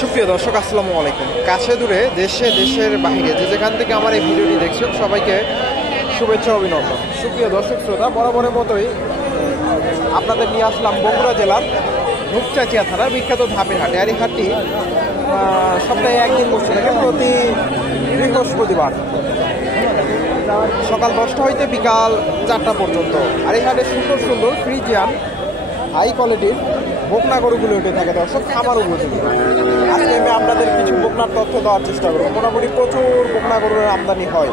সুপ্রিয় দর্শক, আসসালামু আলাইকুম। কাছে দূরে দেশে দেশের বাইরে যে যেখান থেকে আমার এই ভিডিওটি দেখছেন সবাইকে শুভেচ্ছা অভিনন্দন। সুপ্রিয় দর্শক শ্রোতা, বরাবরের মতোই আপনাদের নিয়ে আসলাম বগুড়া জেলার ধূপচাচিয়া থানার বিখ্যাত ধাপের হাটে। আর এই হাটটি সপ্তাহে একদিন বসে থাকে, প্রতি বৃহস্পতিবার সকাল 10টা হইতে বিকাল 4টা পর্যন্ত। আর এই হাটে সুন্দর সুন্দর ফ্রিজিয়ান হাই কোয়ালিটির বকনা গরুগুলো উঠে থাকে দর্শক, খামার উপযোগী। আজকে আমি আপনাদের কিছু বকনার তথ্য দেওয়ার চেষ্টা করব। মোটামুটি প্রচুর বকনা গরুর আমদানি হয়।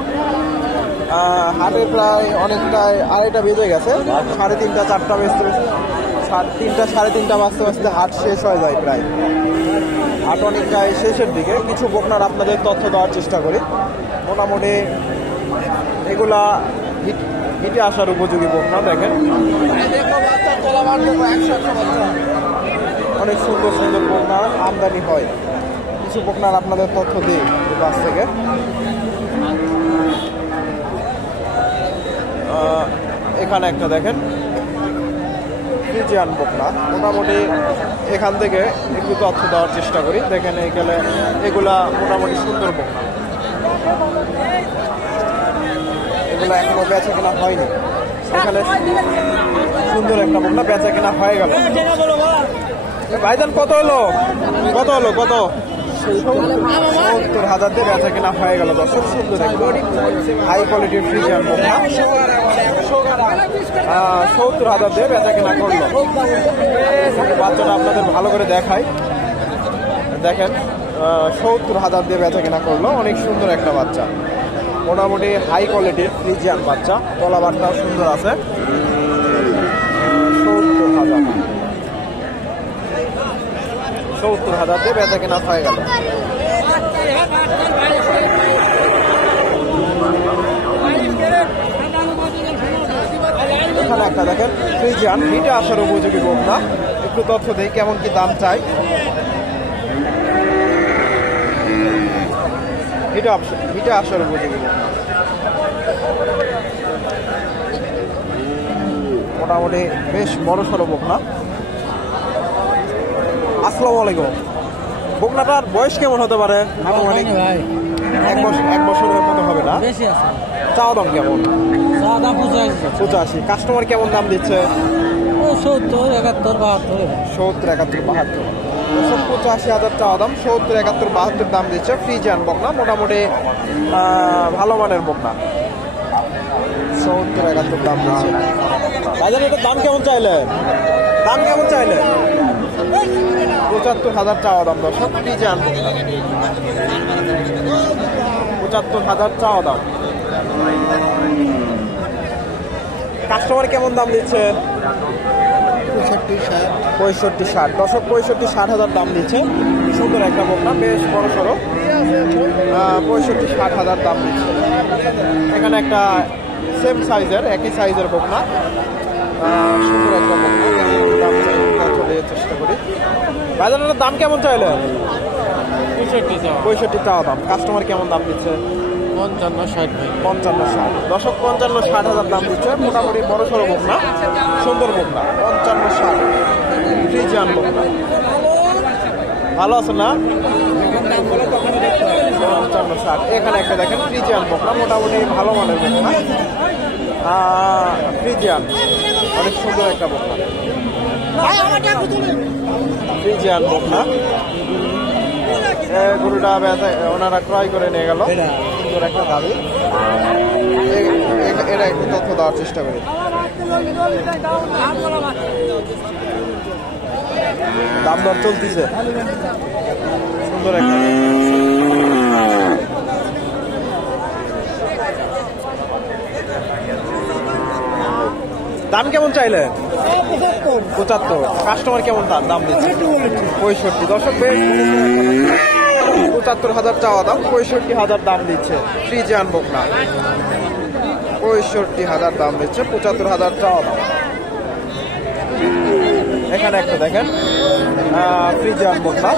হাটে প্রায় অনেকটাই 2:30 বেজে গেছে, 3:30 4টা বেজতে 3টা 3:30 বাজতে বাজতে হাট শেষ হয়ে যায়। প্রায় হাট অনেকটাই শেষের দিকে। কিছু বকনার আপনাদের তথ্য দেওয়ার চেষ্টা করি। মোটামুটি এগুলা হিটে আসার উপযোগী বকনা। দেখেন অনেক সুন্দর সুন্দর বকনার আমদানি হয়। কিছু বকনার আপনাদের তথ্য দিই কাছ থেকে। এখানে একটা দেখেন ফ্রিজিয়ান বকনা। মোটামুটি এখান থেকে একটু তথ্য দেওয়ার চেষ্টা করি। দেখেন এগুলা মোটামুটি সুন্দর বকনা। এগুলো এখনো বেচা কেনা হয়নি। এখানে সুন্দর একটা বকনা বেচা কেনা হয়ে গেল। ভাইজান কত হলো? 70,000 দিয়ে বেচা কেনা হয়ে গেল দর্শক। সুন্দর হাই কোয়ালিটির ফ্রিজিয়ান বকনা 70,000 দিয়ে বেচা কেনা করলো। বাচ্চাটা আপনাদের ভালো করে দেখাই। দেখেন 70,000 দিয়ে বেচা কেনা করলো। অনেক সুন্দর একটা বাচ্চা, মোটামুটি হাই কোয়ালিটির ফ্রিজিয়ান বাচ্চা। তলাবারটাও সুন্দর আছে। 70,000 দিয়ে বেচা কেনা হয়ে গেল। এখানে একটা দেখেন ফ্রিজিয়ান হিটে আসার উপযোগী বকনা। একটু তথ্য দেই কেমন কি দাম চাই। হিটে আসার উপযোগী বকনা, মোটামুটি বেশ বড় সড়ো বকনা। আসসালামু আলাইকুম। বকনাটার বয়স কেমন হতে পারে? এক বছরের মতো হবে না? চাওয়া দাম কেমন? 85। কাস্টমার কেমন দাম দিচ্ছে? 70, 71, 72। 85,000 চাওয়া দাম। 70, 71, 72 দাম দিচ্ছে। ফ্রিজিয়ান বকনা, মোটামুটি ভালো মানের বকনা। 70, 71 দাম দিচ্ছে। বাজারে এটার দাম কেমন চাইলে? 75,000 চাওয়া দাম দর্শক। ফ্রিজিয়ান বকনা 75,000 চাওয়া দাম। কাস্টমার কেমন দাম দিচ্ছে? 65-60 দর্শক। 65-60,000 দাম দিচ্ছে। সুন্দর একটা বকনা, বেশ বড় সড়ো। 65-60,000 দাম দিচ্ছে। এখানে একটা সেম সাইজের, একই সাইজের বকনা। সুন্দর একটা বকনা। দাম দেওয়ার চেষ্টা করি। বাজারের দাম কেমন চাইলে? 65 চাওয়া দাম। কাস্টমার কেমন দাম দিচ্ছে? 55-60 দর্শক। 55-60,000 দাম দিচ্ছে। মোটামুটি বড় সড়ো বকনা, সুন্দর বকনা। 55-60 ফ্রিজিয়ান বকনা। ভালো আছে না? 55-60। এখানে একটা দেখেন ফ্রিজিয়ান বকনা, মোটামুটি ভালো মানের বকনা। ফ্রিজিয়ান অনেক সুন্দর একটা বকনা। ফ্রিজিয়ান বকনা। গরুটা ওনারা ক্রয় করে নিয়ে গেল। সুন্দর একটা দাবি। এটা একটু তথ্য দেওয়ার চেষ্টা করি। দাম দর চলতেছে। সুন্দর একটা দাম কেমন চাইলে? 75। কাস্টমার কেমন দাম দিচ্ছে? 65 দর্শক। 75,000 চাওয়া দাম, 65,000 দাম দিচ্ছে। ফ্রিজিয়ান বকনা 65,000 দাম দিচ্ছে, 75,000 চাওয়া দাম। এখানে একটা দেখেন ফ্রিজিয়ান বকনা।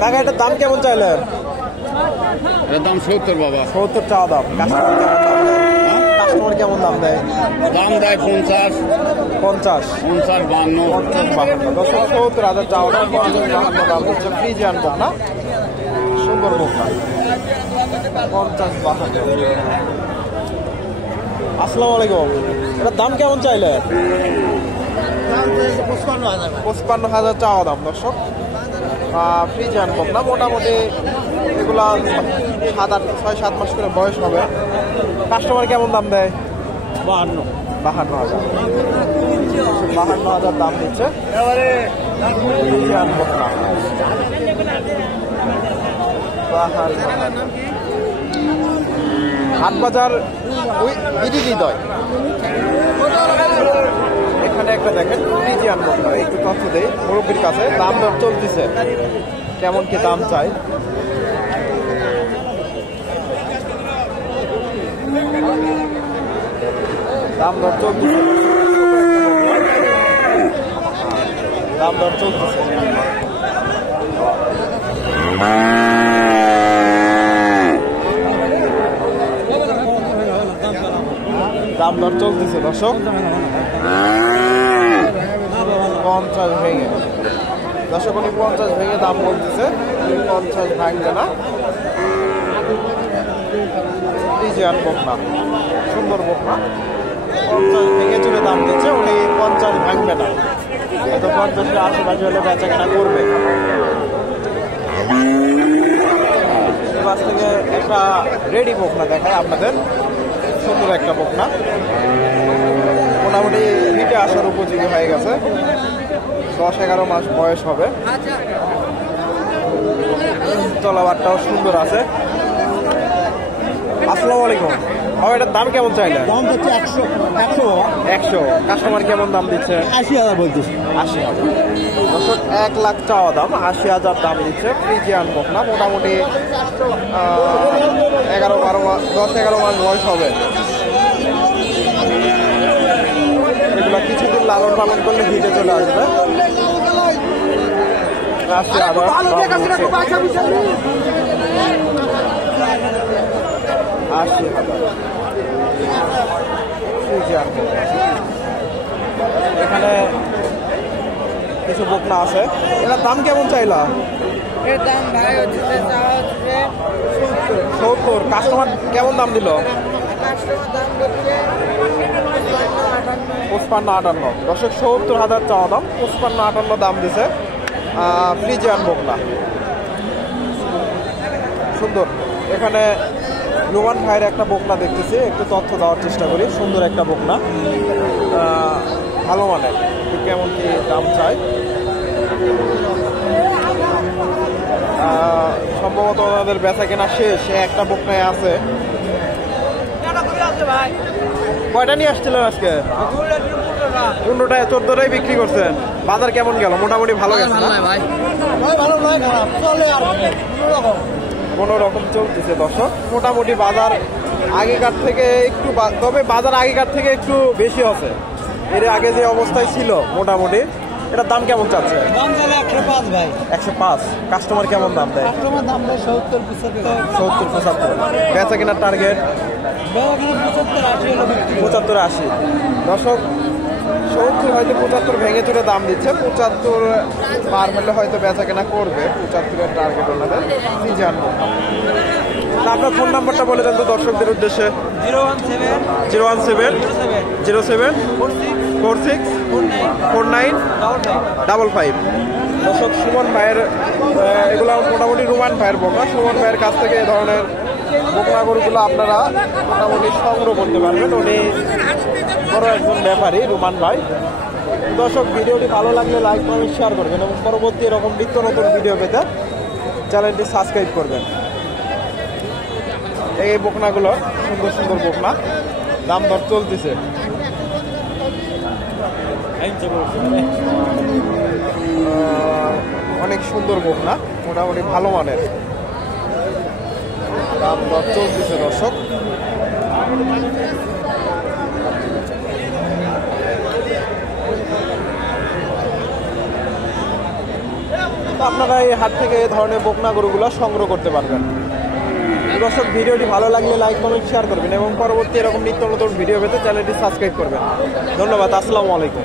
কাকা এটার দাম কেমন চাইলেন? এর দাম 70 বাবা। 70 চাওয়া দাম। কাস্টমার কেমন দাম দেয়? দাম দেয় 50 50 50 52 70,000 চাওয়া দাম। 50 দাম হচ্ছে ফ্রিজিয়ান বকনা, সুন্দর বকনা। 50 52। আসসালামু আলাইকুম, এটার দাম কেমন চাইলে? 55,000 চাওয়া দাম দর্শক। ফ্রিজিয়ান বকনা, মোটামুটি এগুলা 6-7 মাস করে বয়স হবে। কাস্টমার কেমন দাম দেয়? 52,000 দাম দিচ্ছে ফ্রিজিয়ান বকনা। 52,000। হাটবাজার বিডি হৃদয়। এখানে একটা দেখেন ফ্রিজিয়ান বকনা, একটু তথ্য দেই মুরব্বীর কাছে। দাম দর চলতেছে, কেমন কি দাম চাই? দাম দর চলতেছে, দাম দর চলতেছে। দাম দর চলতেছে দর্শক। 50 ভেঙে দর্শক, উনি 50 ভেঙে দাম বলতেছে। 50 ভাঙবে না। ফ্রিজিয়ান বকনা, সুন্দর বকনা। 50 ভেঙে চলে দাম দিচ্ছে, উনি 50 ভাঙবে না। এত 50-এর আশেপাশে হলে বেচা কেনা করবে। এবার থেকে একটা রেডি বকনা দেখায় আপনাদের, সুন্দর একটা বকনা, মোটামুটি হিটে আসার উপযোগী হয়ে গেছে। 10-11 মাস বয়স হবে। তলাবারটাও সুন্দর আছে। আসসালামু আলাইকুম, এটার দাম কেমন চাইলে? দাম হচ্ছে 100। কাস্টমার কেমন দাম দিচ্ছে? 80,000 বলতেছি। 80,000 দর্শক, 1 লাখ চাওয়া দাম, 80,000 দাম দিচ্ছে ফ্রিজিয়ান বকনা। মোটামুটি 10-11 মাস বয়স হবে। এগুলা কিছুদিন লালন পালন করলে হিটে চলে আসবে। 80,000 এখানে কিছু বকনা আছে। এটার দাম কেমন চাইলা? এর দাম ভাই হচ্ছে 70। কাস্টমার কেমন দাম দিল? কাস্টমার দাম করছে 55-58। দর্শক, 70,000 চাওয়া দাম, 55-58 দাম দিছে ফ্রিজিয়ান বকনা, সুন্দর। এখানে রোমান ভাইয়ের একটা বকনা দেখতেছি, একটু তথ্য দেওয়ার চেষ্টা করি। সুন্দর একটা বকনা, ভালো মানের। কেমন কি দাম চাই? সম্ভবত ওনাদের বেচা কেনা শেষ। একটা বকনায় আছে। কয়টা নিয়ে আসছিলেন আজকে? 15টায় 14টাই বিক্রি করছেন। বাজার কেমন গেল? মোটামুটি ভালো গেছে না? কোনো রকম চলতেছে দর্শক। মোটামুটি বাজার আগেকার থেকে একটু, তবে বাজার আগেকার থেকে একটু বেশি আছে। এর আগে যে অবস্থায় ছিল মোটামুটি। এটার দাম কেমন চাচ্ছে? দাম চাইলে 105 ভাই। 105। কাস্টমার কেমন দাম দেয়? কাস্টমার দাম দেয় 70-75। বেচা কেনার টার্গেট 75-80। দর্শক, 70 হয়তো 75 ভেঙে চুরে দাম দিচ্ছে। 75 পার হলে হয়তো বেচা কেনা করবে। 75-এর টার্গেট ওনাদের। ফ্রিজিয়ান বকনা। আপনার ফোন নাম্বারটা বলে দেন তো দর্শকদের উদ্দেশ্যে। 017 07 46 49 55। দর্শক, সুমন ভাইয়ের এগুলো মোটামুটি রোমান ভাইয়ের বকনা। সুমন ভাইয়ের কাছ থেকে এ ধরনের বকনা গরুগুলো আপনারা মোটামুটি সংগ্রহ করতে পারবেন। উনি বড় একজন ব্যাপারী রোমান ভাই। দর্শক, ভিডিওটি ভালো লাগলে লাইক কমেন্ট শেয়ার করবেন এবং পরবর্তী এরকম নিত্য নতুন ভিডিও পেতে চ্যানেলটি সাবস্ক্রাইব করবেন। এই বকনাগুলো সুন্দর সুন্দর বকনা, দাম দর চলতেছে। অনেক সুন্দর বকনা, মোটামুটি ভালো মানের। দাম দর চলতেছে দর্শক। আপনারা এই হাট থেকে এই ধরনের বকনা গরুগুলো সংগ্রহ করতে পারবেন। দর্শক, ভিডিওটি ভালো লাগলে লাইক কমেন্ট শেয়ার করবেন এবং পরবর্তী এরকম নিত্য নতুন ভিডিও পেতে চ্যানেলটি সাবস্ক্রাইব করবেন। ধন্যবাদ। আসসালামু আলাইকুম।